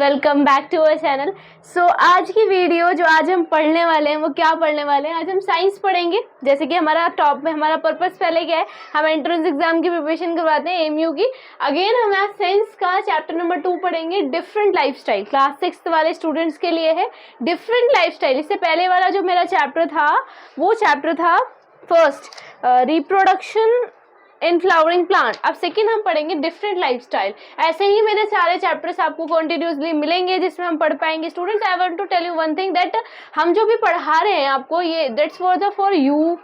Welcome back to our channel. So आज की video जो आज हम पढ़ने वाले हैं वो क्या पढ़ने वाले हैं, आज हम साइंस पढ़ेंगे। जैसे कि हमारा टॉप में हमारा पर्पस पहले क्या है, हम एंट्रेंस एग्जाम की प्रिपरेशन करवाते हैं एमयू की। अगेन हम आज साइंस का चैप्टर नंबर 2 पढ़ेंगे, डिफरेंट लाइफस्टाइल। क्लास 6 वाले स्टूडेंट्स के लिए है डिफरेंट लाइफस्टाइल। इससे पहले वाला जो मेरा चैप्टर था वो चैप्टर था first reproduction in flowering plant. अब सेकेंड हम पढ़ेंगे डिफरेंट लाइफस्टाइल। ऐसे ही मेरे सारे चैप्टर्स आपको कंटिन्यूअसली मिलेंगे जिसमें हम पढ़ पाएंगे। Students, I want to tell you one thing that हम जो भी पढ़ा रहे हैं आपको, ये that's for you,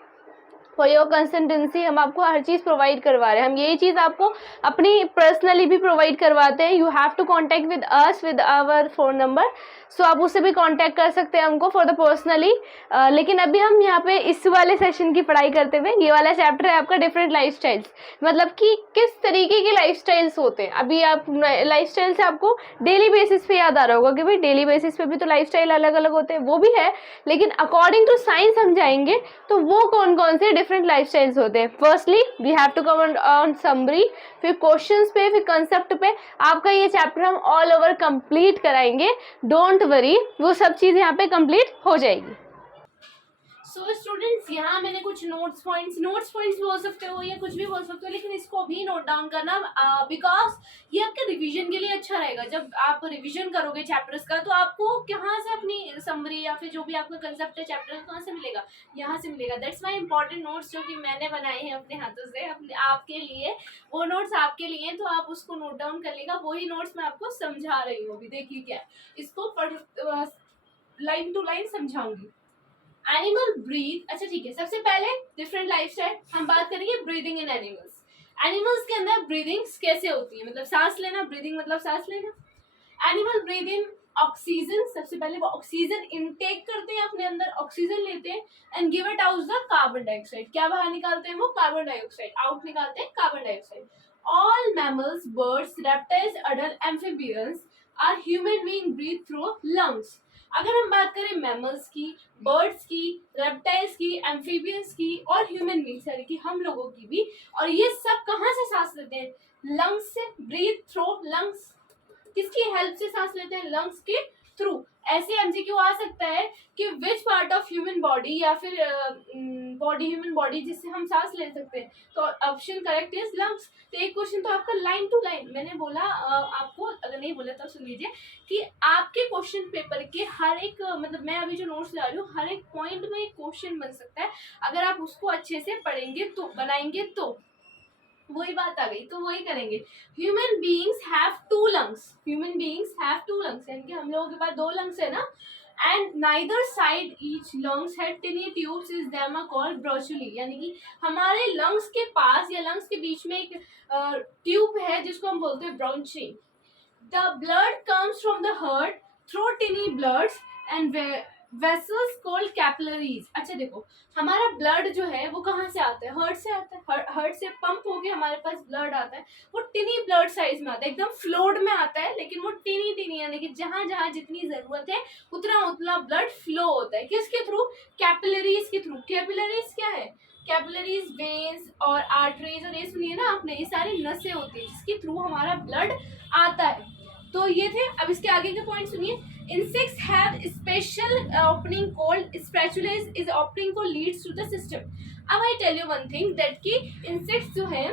for your consistency. हम आपको हर चीज़ प्रोवाइड करवा रहे हैं। हम यही चीज़ आपको अपनी पर्सनली भी प्रोवाइड करवाते हैं। You have to contact with us with our phone number. So आप उससे भी कांटेक्ट कर सकते हैं हमको फॉर द पर्सनली। लेकिन अभी हम यहाँ पे इस वाले सेशन की पढ़ाई करते हुए, ये वाला चैप्टर है आपका डिफरेंट लाइफस्टाइल्स, मतलब कि किस तरीके के लाइफस्टाइल्स होते हैं। अभी आप लाइफस्टाइल से आपको डेली बेसिस पे याद आ रहा होगा कि भाई डेली बेसिस पे भी तो लाइफस्टाइल अलग अलग होते हैं, वो भी है, लेकिन अकॉर्डिंग टू साइंस हम जाएंगे तो वो कौन कौन से डिफरेंट लाइफस्टाइल्स होते हैं। Firstly we have to cover on summary, फिर क्वेश्चंस पे, फिर कंसेप्ट पे। आपका ये चैप्टर हम ऑल ओवर कंप्लीट कराएंगे, डोंट वरी, वो सब चीज़ यहाँ पे कंप्लीट हो जाएगी। सो स्टूडेंट्स, यहाँ मैंने कुछ नोट्स पॉइंट्स बोल सकते हो या कुछ भी बोल सकते हो, लेकिन इसको भी नोट डाउन करना बिकॉज ये आपके रिवीजन के लिए अच्छा रहेगा। जब आप रिवीजन करोगे चैप्टर्स का तो आपको कहाँ से अपनी समरी या फिर जो भी आपका कंसेप्ट है चैप्टर का कहाँ से मिलेगा, यहाँ से मिलेगा। दैट्स माई इंपॉर्टेंट नोट्स जो कि मैंने बनाए हैं अपने हाथों से अपने आपके लिए। वो नोट्स आपके लिए हैं तो आप उसको नोट डाउन कर लेगा। वही नोट्स मैं आपको समझा रही हूँ। अभी देखिए क्या है, इसको लाइन टू लाइन समझाऊंगी। एनिमल ब्रीथ, अच्छा ठीक है, सबसे पहले डिफरेंट लाइफस्टाइल हम बात करेंगे ब्रीदिंग इन एनिमल्स। एनिमल्स के अंदर ब्रीदिंग्स कैसे होती है, मतलब सांस लेना, ब्रीदिंग मतलब सांस लेना। एनिमल ब्रीद इन ऑक्सीजन, सबसे पहले वो ऑक्सीजन इनटेक करते हैं, अपने अंदर ऑक्सीजन लेते हैं and give it out the carbon dioxide. क्या बाहर निकालते हैं वो, कार्बन डाइऑक्साइड आउट निकालते हैं, carbon dioxide. All mammals, birds, reptiles, adult amphibians are human being breathe through lungs. अगर हम बात करें मैमल्स की, बर्ड्स की, रेप्टाइल्स की, एम्फीबियंस की और ह्यूमन बीइंग्स यानी कि हम लोगों की भी, और ये सब कहाँ से सांस लेते हैं, लंग्स से। ब्रीथ थ्रू लंग्स, किसकी हेल्प से सांस लेते हैं, लंग्स के थ्रू। ऐसे एमसीक्यू आ सकता है कि which part of human body या फिर ह्यूमन बॉडी जिससे हम सांस ले सकते हैं, तो ऑप्शन करेक्ट इज लंग्स। तो एक क्वेश्चन तो आपका लाइन टू लाइन, मैंने बोला आपको, अगर नहीं बोला तो सुन लीजिए कि आपके क्वेश्चन पेपर के हर एक मतलब मैं अभी जो नोट्स ला रही हूँ हर एक पॉइंट में एक क्वेश्चन बन सकता है अगर आप उसको अच्छे से पढ़ेंगे तो, बनाएंगे तो। वही बात आ गई, तो वही करेंगे। Human beings have two lungs, human beings have two lungs, यानी कि हम लोगों के पास दो लंग्स है ना। And neither side each lungs had tiny tubes is them are called bronchioles, यानी कि हमारे लंग्स के पास या लंग्स के बीच में एक ट्यूब है जिसको हम बोलते हैं bronchi. The blood comes from the heart through टिनी bloods and vessels called capillaries. अच्छा देखो, हमारा ब्लड जो है वो कहाँ से आता है, हार्ट से आता है। हार्ट से पंप होके हमारे पास ब्लड आता है, वो टिनी ब्लड साइज में आता है, एकदम फ्लोड में आता है, लेकिन वो टिनी टिनी, यानी कि जहाँ जहाँ जितनी जरूरत है उतना उतना ब्लड फ्लो होता है। किसके थ्रू, कैपिलरीज के थ्रू। कैपिलरीज क्या है, कैपिलरीज वेन्स और आर्टरीज, और ये सुनिए ना आपने, ये सारी नसें होती है जिसके थ्रू हमारा ब्लड आता है। तो ये थे। अब इसके आगे के पॉइंट सुनिए। Insects have special opening called spatula is opening को leads to the system। अब I tell you one thing that कि insects जो हैं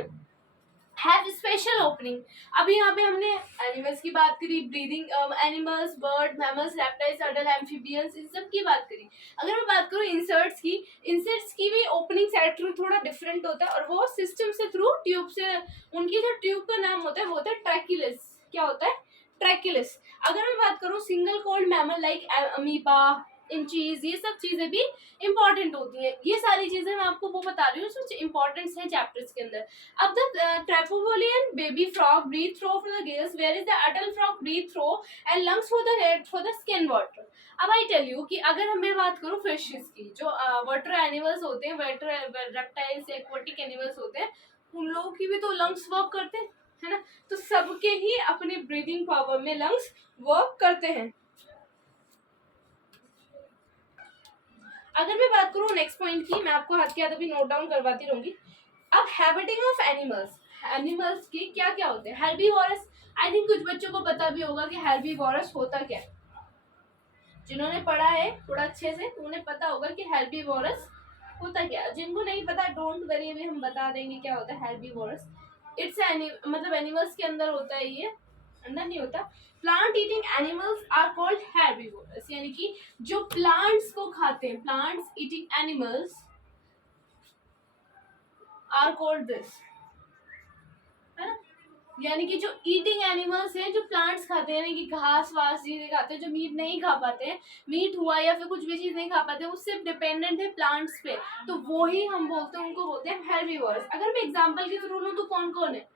have special opening। अभी यहाँ पे हमने एनिमल्स की बात करी, breathing animals, bird, mammals, reptiles, adult amphibians, इन सब की बात करी। अगर मैं बात करूँ इंसेक्ट्स की भी ओपनिंग साइड थ्रू थोड़ा डिफरेंट होता है और वो सिस्टम से थ्रू ट्यूब से, उनकी जो ट्यूब का नाम होता है वो होता है ट्रैक्यूलिस। क्या होता है, ट्रैक्यूलिस। अगर मैं बात करूँ single cold mammal like amoeba, inches, ये सब चीजें भी इंपॉर्टेंट होती हैं। ये सारी चीजें मैं आपको वो बता रही हूँ जो इंपॉर्टेंस है चैप्टर्स के अंदर। अब the tadpole baby frog breathe through for the gills, where is the adult frog breathe through and lungs for the head for the skin water. अब आई टेल यू कि अगर मैं बात करूँ फिशेस की, जो वाटर एनिमल्स होते हैं, वाटर रेप्टाइल्स, एक्वाटिक एनिमल्स होते हैं, उन लोगों की भी तो लंग्स वर्क करते हैं, है ना। तो सबके ही अपने ब्रीदिंग पावर में लंग्स वर्क करते हैं। अगर मैं बात करूँ नेक्स्ट पॉइंट की, मैं आपको हाथ के हाथ अभी नोट डाउन करवाती रहूंगी। अब हैबिटिंग ऑफ एनिमल्स, एनिमल्स के क्या क्या होते हैं, हेर्बीवोरस, आई थिंक कुछ बच्चों को पता भी होगा कि हेर्बीवोरस होता क्या है। जिन्होंने पढ़ा है थोड़ा अच्छे से तो उन्हें पता होगा कि हेर्बीवोरस होता क्या है। जिनको नहीं पता डोंट वरी, अभी हम बता देंगे क्या होता है हेर्बीवोरस। इट्स मतलब एनिमल्स के अंदर होता है, ये अंदर नहीं होता। Plant eating animals are called herbivorous, यानी कि जो प्लांट्स को खाते हैं, plants eating animals are called this, है ना। यानी कि जो ईटिंग एनिमल्स हैं, जो प्लांट्स खाते हैं, यानी कि घास वास चीजें खाते हैं, जो मीट नहीं खा पाते हैं, मीट हुआ या फिर कुछ भी चीज नहीं खा पाते हैं, वो सिर्फ डिपेंडेंट है प्लांट्स पे, तो वो ही हम बोलते हैं, उनको बोलते हैं हेर्बीवोरस। अगर मैं एग्जांपल के थ्रू लूं तो कौन कौन है?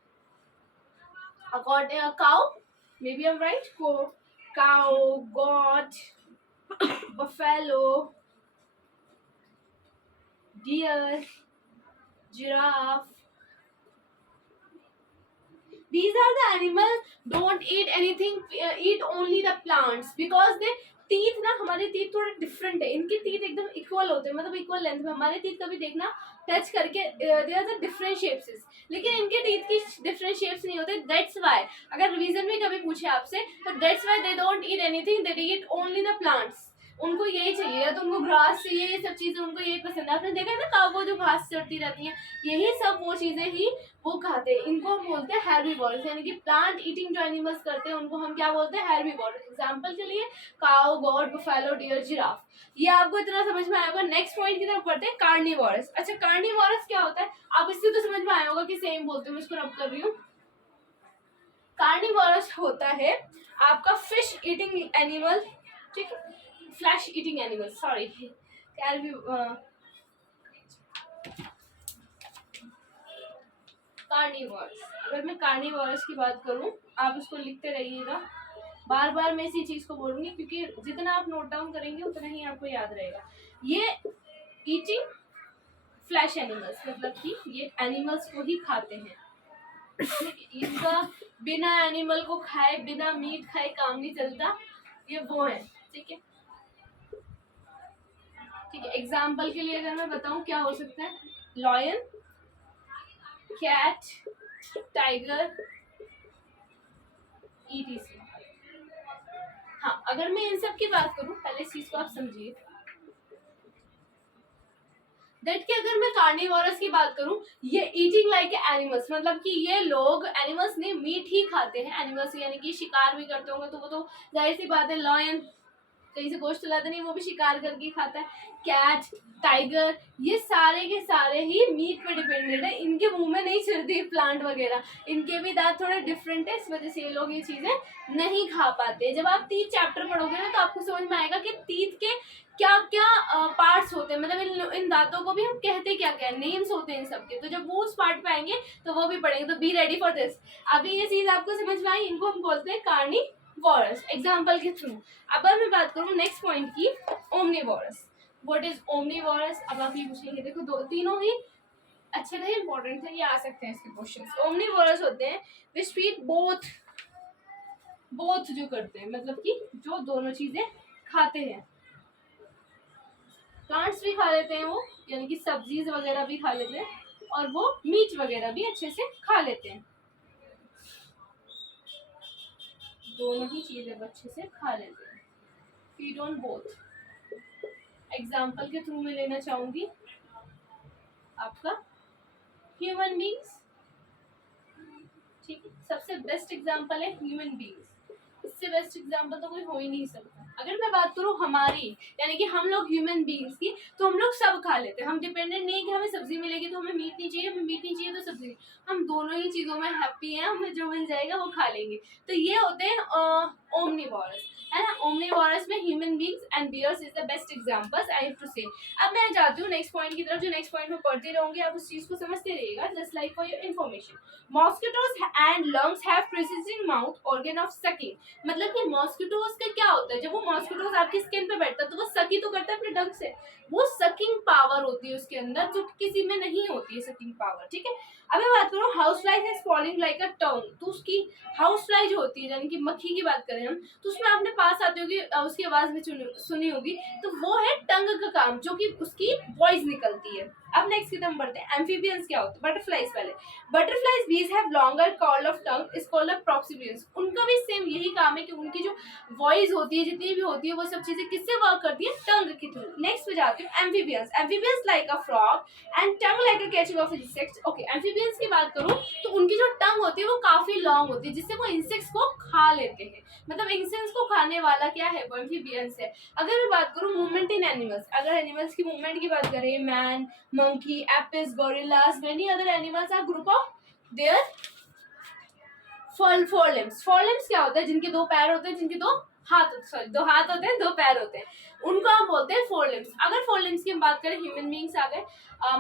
According cow, maybe I am right, cow, goat, buffalo, deer, giraffe, these are the animal don't eat anything, eat only the plants because they teeth ना, हमारे teeth थोड़े different है, इनके teeth एकदम equal होते हैं, मतलब equal length में। हमारे teeth कभी देखना टच करके they are the different shapes, लेकिन इनके teeth की different shapes नहीं होते। that's why अगर revision में कभी पूछे आपसे तो that's why they don't eat anything, they eat only the plants। उनको यही चाहिए, या तो उनको घास चाहिए, ये सब चीजें उनको यही पसंद है। आपने देखा है ना काऊ को जो घास चढ़ती रहती हैं, यही सब वो चीजें ही वो खाते हैं। इनको हम बोलते हैं हेर्बीवोरस, यानी कि प्लांट ईटिंग जो एनिमल्स करते हैं उनको हम क्या बोलते हैं? हेर्बीवोरस। एग्जांपल के लिए काऊ, गॉट, बफेलो, डियर, जिराफ। ये आपको इतना समझ में आया होगा। नेक्स्ट पॉइंट की तरफ बढ़ते हैं, कार्निवोरस। अच्छा, कार्निवोरस क्या होता है? आप इससे तो समझ में आया होगा कि सेम बोलते हैं। मैं इसको रब कर रही हूँ। कार्निवोरस होता है आपका फिश ईटिंग एनिमल, ठीक है, flesh eating animal, sorry, carnivorous. अगर मैं कार्निवोरस की बात करूं, आप उसको लिखते रहिएगा, बार बार मैं इसी चीज को बोलूंगी क्योंकि जितना आप नोट डाउन करेंगे उतना ही आपको याद रहेगा। ये ईटिंग फ्लैश एनिमल्स, मतलब कि ये एनिमल्स को ही खाते हैं। इनका बिना एनिमल को खाए, बिना मीट खाए काम नहीं चलता, ये वो है, ठीक है। ठीक है, एग्जाम्पल के लिए अगर मैं बताऊं क्या हो सकता है? Lion, cat, tiger, etc. हाँ, अगर मैं इन सब की बात करूं, पहले इस चीज को आप समझिए दैट कि अगर मैं कार्निवोरस की बात करूं, ये ईटिंग लाइक एनिमल्स, मतलब कि ये लोग एनिमल्स नहीं मीट ही खाते हैं। एनिमल्स यानी कि शिकार भी करते होंगे, तो वो तो जाहिर सी बात है, लॉयन कहीं से गोश्त लाता नहीं, वो भी शिकार करके खाता है। कैट, टाइगर, ये सारे के सारे ही मीट पे डिपेंडेड है। इनके मुंह में नहीं चलती प्लांट वगैरह, इनके भी दांत थोड़े डिफरेंट है, इस वजह से ये लोग ये चीजें नहीं खा पाते। जब आप टीथ चैप्टर पढ़ोगे ना तो आपको समझ में आएगा कि टीथ के क्या क्या पार्ट्स होते हैं, मतलब इन दांतों को भी हम कहते क्या क्या नेम्स होते हैं इन सबके। तो जब वो उस पार्ट पे आएंगे तो वो भी पढ़ेंगे, तो बी रेडी फॉर दिस। अभी ये चीज आपको समझ में आई, इनको हम बोलते हैं कार्निवोरस, एग्जाम्पल के थ्रू। अब मैं बात करूँ नेक्स्ट पॉइंट की, ओमनिवोरस। What is omnivorous? अब आप ये पूछेंगे, देखो दो तीनों ही अच्छे थे, इंपॉर्टेंट थे, ये आ सकते हैं इसके क्वेश्चंस। ओमनिवोरस होते हैं विच फीड बोथ, बोथ जो करते हैं, मतलब कि जो दोनों चीजें खाते हैं। प्लांट्स भी खा लेते हैं वो, यानी कि सब्जीज वगैरह भी खा लेते हैं, और वो मीट वगैरह भी अच्छे से खा लेते हैं, दोनों ही चीजें अच्छे से खा लेते हैं। Feed on both. एग्जाम्पल के थ्रू मैं लेना चाहूंगी आपका ह्यूमन बींग्स, ठीक है, सबसे बेस्ट एग्जाम्पल है ह्यूमन बींग्स, इससे बेस्ट एग्जाम्पल तो कोई हो ही नहीं सकता। अगर मैं बात करूँ हमारी, यानी कि हम लोग ह्यूमन बींग्स की, तो हम लोग सब खा लेते हैं। हम डिपेंडेंट नहीं है कि हमें सब्जी मिलेगी तो हमें मीट नहीं चाहिए, हमें मीट नहीं चाहिए तो सब्जी। हम दोनों ही चीज़ों में हैप्पी हैं, हमें जो मिल जाएगा वो खा लेंगे। तो ये होते हैं ओमनिवोरस, है ना। ओमनिवोरस में human beings and bears is the best examples, I have to say. अब मैं जाती हूँ नेक्स्ट पॉइंट की तरफ, जो नेक्स्ट पॉइंट में पढ़ते रहूंगी, आप उस चीज को समझते रहिएगा, just like for your information. Mosquitoes and lungs have processing mouth organ of sucking, मतलब कि मॉस्किटोज का क्या होता है, जब वो मॉस्किटोज आपकी स्किन पे बैठता है तो वो सकी तो करता है अपने डंक से, वो सकिंग पावर होती है उसके अंदर, जो किसी में नहीं होती है सकिंग पावर, ठीक है। अब मैं बात करूँ house fly is falling like a tongue, तो उसकी हाउस फ्लाई जो होती है, यानी कि मक्खी की बात करें हम, तो उसमें आपने पास आते होगी, उसकी आवाज भी सुनी होगी, तो वो है टंग का काम, जो कि उसकी वॉइस निकलती है। अब नेक्स्ट की तरफ बढ़ते हैं, एम्फीबियंस क्या होते हैं, बटरफ्लाइज पहले। Butterflies bees have longer cord of tongue is called a proboscis. उनका भी सेम यही काम है कि उनकी जो वॉइस होती है, जितनी भी होती है, वो सब चीजें किससे वर्क करती है, टंग के थ्रू। नेक्स्ट पे जाती हूँ, amphibians. Amphibians like a frog and tongue like a catching of insects. Okay, amphibians की बात करूँ तो उनकी जो टंग होती है वो काफी लॉन्ग होती है, जिससे वो इंसेक्ट्स को खा लेते हैं। मतलब इंसेक्ट्स को खाने वाला क्या है, वो एम्फीबियंस है। अगर मैं बात करूँ मूवमेंट इन एनिमल्स, अगर एनिमल्स की मूवमेंट की बात करें, man, monkey, apis, gorillas, many other animals are group of their four limbs. Four limbs क्या होता है, जिनके दो पैर होते हैं, जिनके दो हाथ, सॉरी दो हाथ होते हैं, दो पैर होते हैं, उनको हम बोलते हैं फोर लिम्स। अगर फोर लिम्स की हम बात करें, ह्यूमन बींग्स आ गए,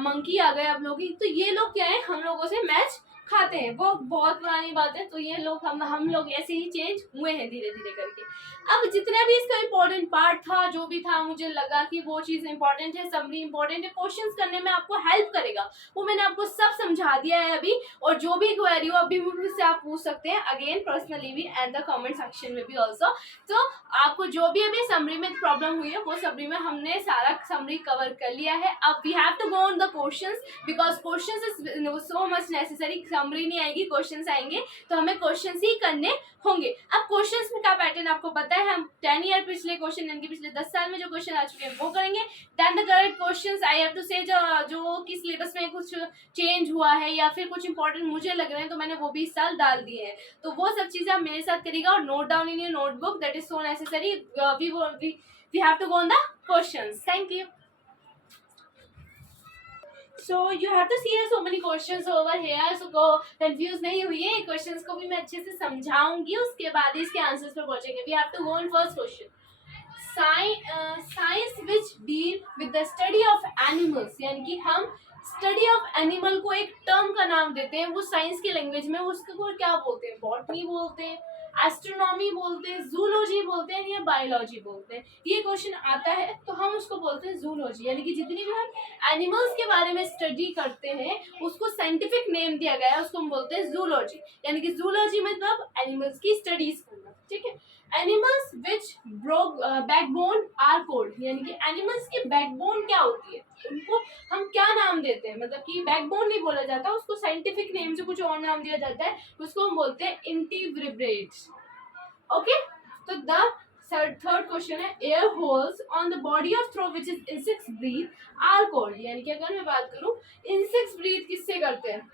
मंकी आ गए आप लोग, तो ये लोग क्या है, हम लोगों से मैच खाते हैं। वो बहुत पुरानी बात है, तो ये लोग हम लोग ऐसे ही चेंज हुए हैं धीरे धीरे करके। अब जितना भी इसका इम्पोर्टेंट पार्ट था, जो भी था, मुझे लगा कि वो चीज़ इंपॉर्टेंट है, समरी इंपॉर्टेंट है, क्वेश्चंस करने में आपको हेल्प करेगा, वो मैंने आपको सब समझा दिया है अभी। और जो भी क्वेरी हो अभी मुझसे आप पूछ सकते हैं, अगेन पर्सनली भी एंड द कमेंट सेक्शन में भी ऑल्सो। तो आपको जो भी अभी समरी में प्रॉब्लम हुई है, वो समरी में हमने सारा समरी कवर कर लिया है। अब we have to go on the questions, because questions is so much necessary. Summary नहीं आएगी, क्वेश्चंस आएंगे, तो हमें क्वेश्चंस ही करने होंगे। अब क्वेश्चंस में का पैटर्न आपको पता है, हम 10 ईयर पिछले क्वेश्चन, यानी कि पिछले 10 साल में जो क्वेश्चन आ चुके हैं वो करेंगे। Then the correct questions I have to say, जो कि सिलेबस में कुछ चेंज हुआ है या फिर कुछ इंपॉर्टेंट मुझे लग रहे हैं, तो मैंने वो भी इस साल डाल दिए हैं। तो वो सब चीजें आप मेरे साथ करिएगा और note down in your notebook, that is so necessary. We have to go on the questions. Thank you. So you have to see so many questions over here, so को कंफ्यूज नहीं हुई है, क्वेश्चंस को भी मैं अच्छे से समझाऊंगी, उसके बाद ही इसके आंसर्स पे पहुंचेंगे। We have to go on first question. Science which deal with the study of animals, यानी कि हम स्टडी ऑफ एनिमल को एक टर्म का नाम देते हैं, वो साइंस की लैंग्वेज में उसको क्या बोलते हैं, बॉटनी बोलते हैं, एस्ट्रोनॉमी बोलते हैं, जूलॉजी बोलते हैं, या बायोलॉजी बोलते हैं। ये क्वेश्चन आता है तो हम उसको बोलते हैं जूलॉजी, यानी कि जितनी भी हम एनिमल्स के बारे में स्टडी करते हैं उसको साइंटिफिक नेम दिया गया है, उसको हम बोलते हैं जूलॉजी। यानी कि जूलॉजी मतलब एनिमल्स की स्टडीज करना, ठीक है। Animals which broke backbone are called, यानी कि एनिमल्स की बैकबोन क्या होती है, उनको हम क्या नाम देते हैं, मतलब कि बैकबोन नहीं बोला जाता, उसको साइंटिफिक नेम से कुछ और नाम दिया जाता है, उसको हम बोलते हैं इंटीवर्टेब्रेट्स। ओके, तो द थर्ड क्वेश्चन है, air holes on the body of through which is insects breathe are called, यानी कि अगर मैं बात करूं इंसेक्ट्स ब्रीथ किससे करते हैं,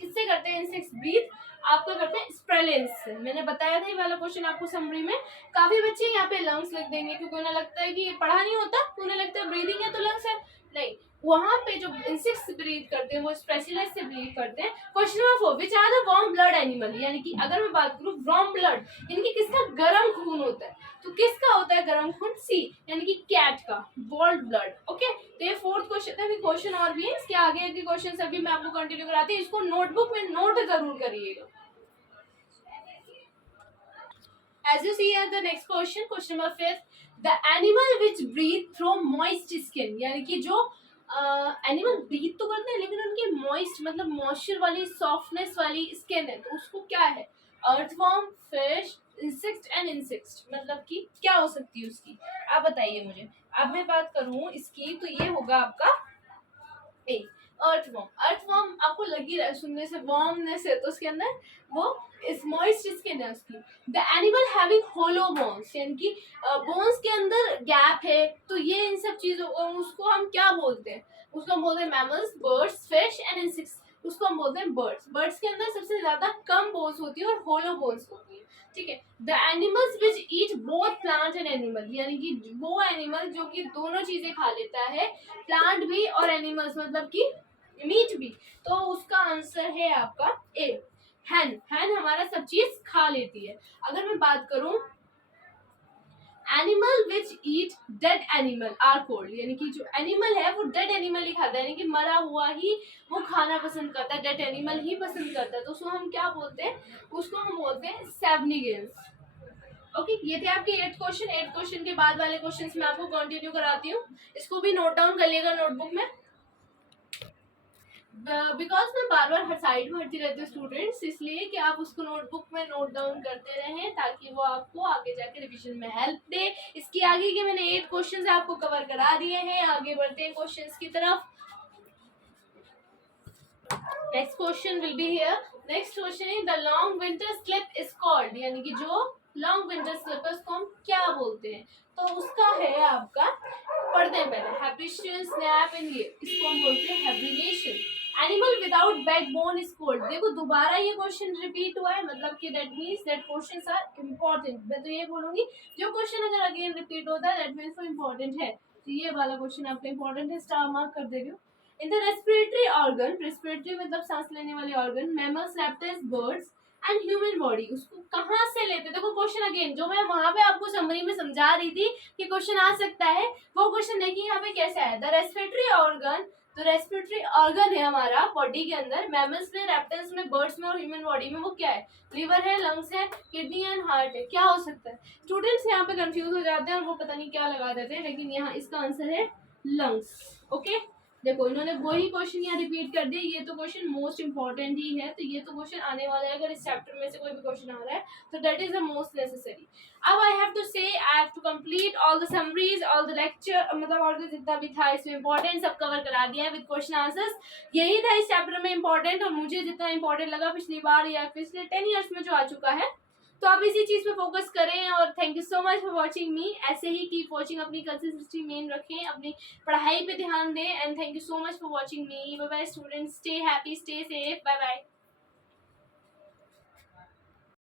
किससे करते हैं इंसेक्ट्स ब्रीथ, आपका करते हैं स्प्रेलेंस से। मैंने बताया था ये वाला क्वेश्चन आपको समरी में। काफी बच्चे यहाँ पे लंग्स लिख देंगे, क्योंकि उन्हें लगता है कि पढ़ा नहीं होता, उन्हें लगता है ब्रीदिंग है तो लंग्स है, नहीं, वहां पे जो इंसेक्ट्स ब्रीथ करते हैं वो स्पेशलाइज से ब्रीथ करते हैं। Question number 4, which are the warm blood animal, यानी कि अगर मैं बात करूँ वार्म ब्लड, यानी कि किसका गर्म खून होता है, तो किसका होता है गर्म खून, सी, यानी कि कैट का, वार्म ब्लड। ओके, तो ये फोर्थ क्वेश्चन है। अभी क्वेश्चन और भी है, इसके आगे के क्वेश्चन अभी मैं आपको कंटिन्यू कराती हूँ, इसको नोटबुक में नोट जरूर करिएगा। As you see here, the next question number 5, the animal which breathe through moist skin, यानी कि जो एनिमल ब्रीथ तो करते हैं लेकिन उनकी मॉइस्ट मतलब मॉइस्चर वाली, सॉफ्टनेस वाली स्किन है, तो उसको क्या है, earthworm, fish, insect and insect, मतलब कि क्या हो सकती है उसकी, आप बताइए मुझे। अब मैं बात करूं इसकी, तो ये होगा आपका ए, अर्थवर्म। अर्थवर्म आपको लग ही रहा है सुनने से, वार्मनेस है तो उसके अंदर वो इस मॉइस्ट स्किन है उसकी। The animal having hollow bones, यानी कि बोन्स के अंदर गैप है, तो ये इन सब चीजों उसको हम क्या बोलते हैं, उसको हम बोलते हैं mammals, birds, fish and insects, उसको हम बोलते हैं बर्ड्स। बर्ड्स के अंदर सबसे ज्यादा कम बोन्स होती है और होलो बोन्स होती है, ठीक है। The animals which eat both plant and animal, यानी कि वो एनिमल जो कि दोनों चीजें खा लेता है, प्लांट भी और एनिमल्स मतलब कि मीट भी, तो उसका आंसर है आपका ए, हैन। हैन हमारा सब चीज खा लेती है। अगर मैं बात करूं animal which eat dead animal are called, यानी कि जो एनिमल है वो डेड एनिमल ही खाता है, यानी कि मरा हुआ ही वो खाना पसंद करता है, डेड एनिमल ही पसंद करता है, तो उसको हम क्या बोलते हैं, उसको हम बोलते हैं सैवनिगेंस। ओके, ये थे आपके 8 क्वेश्चन। 8 क्वेश्चन के बाद वाले क्वेश्चंस मैं आपको कंटिन्यू कराती हूँ, इसको भी नोट डाउन कर लिएगा नोटबुक में, बिकॉज मैं बार बार हर साइड भरती रहती हूँ स्टूडेंट्स, इसलिए कि आप उसको नोटबुक में नोट डाउन करते रहें ताकि वो आपको आगे जाके रिवीजन में हेल्प दे। इसके आगे के मैंने 8 क्वेश्चंस आपको कवर करा दिए हैं, आगे बढ़ते हैं क्वेश्चंस की तरफ। Next question will be here. Next question is the long winter slip is called, यानी कि जो लॉन्ग विंटर स्लिप है उसको हम क्या बोलते हैं? तो उसका है आपका, पढ़ते हैं पहले, हाइब्रिशन, स्नैप एंड ये, इसको हम बोलते हैं hibernation. Animal without backbone is called. देखो दोबारा ये क्वेश्चन रिपीट हुआ है, मतलब कि that means that questions are important. मैं तो ये बोलूंगी जो क्वेश्चन अगर अगेन रिपीट होता है दैट मींस वो इंपॉर्टेंट है। तो ये वाला क्वेश्चन आपका इंपॉर्टेंट है, स्टार मार्क कर दे रही हूँ। In the respiratory organ, respiratory मतलब सांस लेने वाले organ, mammals, raptors, birds and human body, उसको कहाँ से लेते? देखो क्वेश्चन अगेन जो मैं वहां पे आपको समरी में समझा रही थी कि क्वेश्चन आ सकता है, वो क्वेश्चन देखिए यहाँ पे कैसा है। द रेस्पिरेटरी ऑर्गन, तो रेस्पिरेटरी ऑर्गन है हमारा बॉडी के अंदर, मैमल्स में, रैप्टर्स में, बर्ड्स में और ह्यूमन बॉडी में वो क्या है? लिवर है, लंग्स है, किडनी एंड हार्ट है। क्या हो सकता है? स्टूडेंट्स यहाँ पे कंफ्यूज हो जाते हैं और वो पता नहीं क्या लगा देते हैं, लेकिन यहाँ इसका आंसर है लंग्स। ओके, देखो इन्होंने वही क्वेश्चन यहाँ रिपीट कर दिया। ये तो क्वेश्चन मोस्ट इंपॉर्टेंट ही है, तो ये तो क्वेश्चन आने वाला है। अगर इस चैप्टर में से कोई भी क्वेश्चन आ रहा है तो that is the most necessary. अब I have to say, I have to complete all the summaries, all the lecture, मतलब और जितना भी था इसमें इंपॉर्टेंट सब कवर करा दिया है विद क्वेश्चन आंसर्स। यही था इस चैप्टर में इंपॉर्टेंट, और मुझे जितना इंपॉर्टेंट लगा पिछली बार या पिछले 10 ईयर्स में जो आ चुका है। तो आप इसी चीज पे फोकस करें, और thank you so much for watching me. ऐसे ही कीप वॉचिंग, अपनी कंसिस्टेंसी मेन रखें, अपनी पढ़ाई पे ध्यान दें, and thank you so much for watching me. Bye bye students, stay happy, stay safe, bye bye.